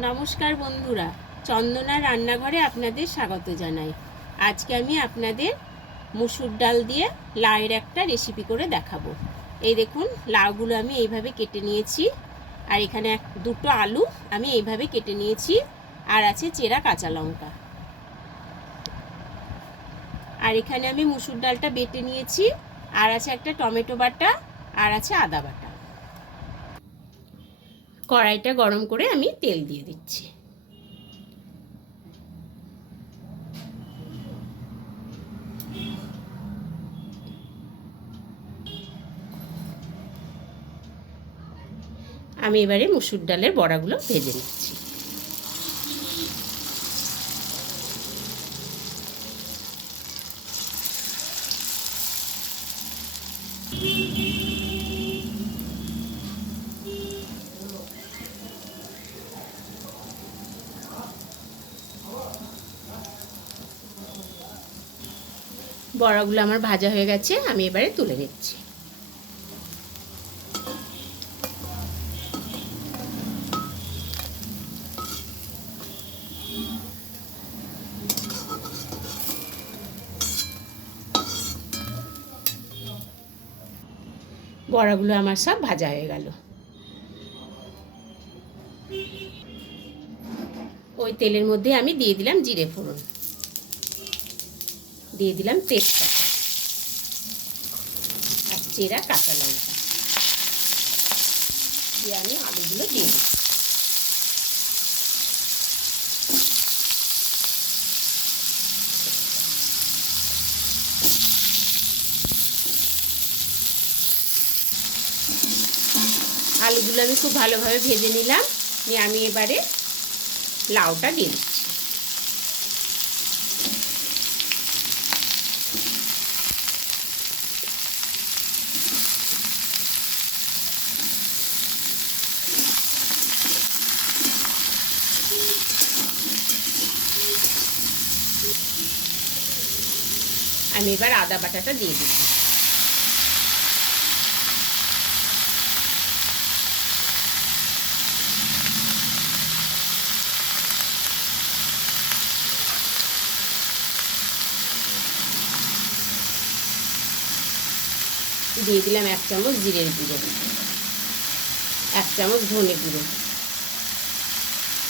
নমস্কার বন্ধুরা, চন্দনা রান্নাঘরে আপনাদের স্বাগত জানাই। আজকে আমি আপনাদের মুসুর ডাল দিয়ে লাউয়ের একটা রেসিপি করে দেখাবো। এই দেখুন, লাউগুলো আমি এইভাবে কেটে নিয়েছি, আর এখানে দুটো আলু আমি এইভাবে কেটে নিয়েছি, আর আছে চেরা কাঁচা লঙ্কা। আর এখানে আমি মুসুর ডালটা বেটে নিয়েছি, আর আছে একটা টমেটো বাটা, আর আছে আদা বাটা। কড়াইটা গরম করে আমি তেল দিয়ে দিচ্ছি। আমি এবারে মুসুর ডালের বড়াগুলো ভেজে নিচ্ছি। বড়াগুলো আমার ভাজা হয়ে গেছে, আমি এবারে তুলে নিচ্ছি। বড়াগুলো আমার সব ভাজা হয়ে গেল। ওই তেলের মধ্যে আমি দিয়ে দিলাম জিরে ফোড়ন, দিয়ে দিলাম তেজপাতা আর চেরা কাঁচা লঙ্কা, দিয়ে আমি আলুগুলো দিয়ে দিচ্ছি। আলুগুলো আমি খুব ভালোভাবে ভেজে নিলাম, নিয়ে আমি এবারে লাউটা দিয়ে দিচ্ছি। আমি এবার আদা বাটাটা দিয়ে দিচ্ছি। দিয়ে দিলাম 1 চামচ জিরের গুঁড়ো, 1 চামচ ধনে গুঁড়ো,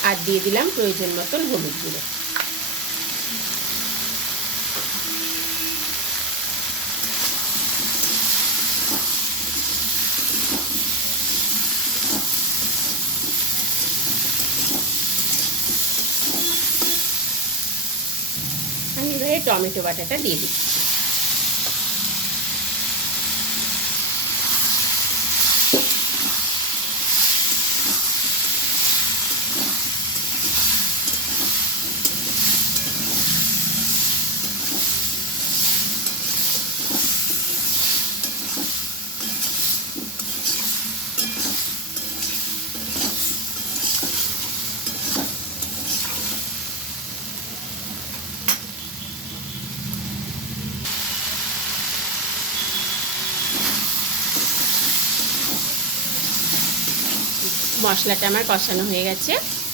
আর দিয়ে দিলাম প্রয়োজন মতন হলুদ গুঁড়ো। আমি এবারে টমেটো বাটাটা দিয়ে দিচ্ছি। মশলাটা আমার কষানো হয়ে গেছে,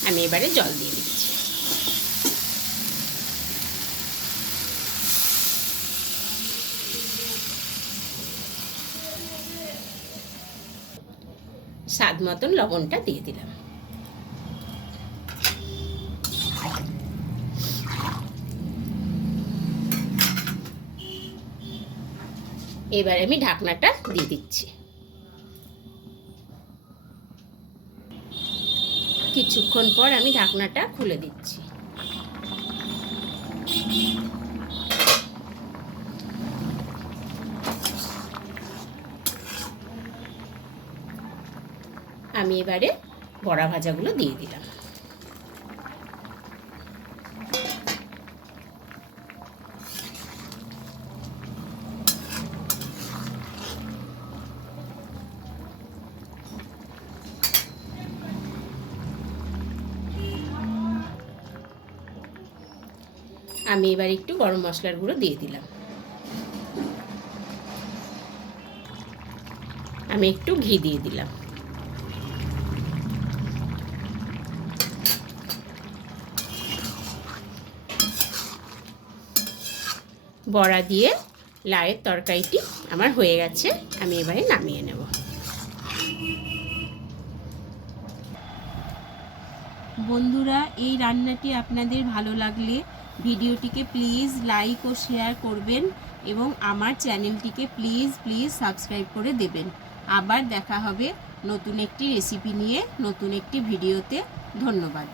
আমি এবারে জল দিয়ে দিচ্ছি। স্বাদ মতন লবণটা দিয়ে দিলাম। এবার আমি ঢাকনাটা দিয়ে দিচ্ছি। কিছুক্ষণ পর আমি ঢাকনাটা খুলে দিচ্ছি। আমি এবারে বড়া ভাজাগুলো দিয়ে দিলাম। আমি এবার একটু গরম মশলার গুঁড়ো দিয়ে দিলাম। আমি একটু ঘি দিয়ে দিলাম। বড়া দিয়ে লাউয়ের তরকারিটি আমার হয়ে গেছে। আমি এবারে নামিয়ে নেব। বন্ধুরা, এই রান্নাটি আপনাদের ভালো লাগলে ভিডিওটিকে প্লিজ লাইক ও শেয়ার করবেন এবং আমার চ্যানেলটিকে প্লিজ সাবস্ক্রাইব করে দেবেন। আবার দেখা হবে নতুন একটি রেসিপি নিয়ে, নতুন একটি ভিডিওতে। ধন্যবাদ।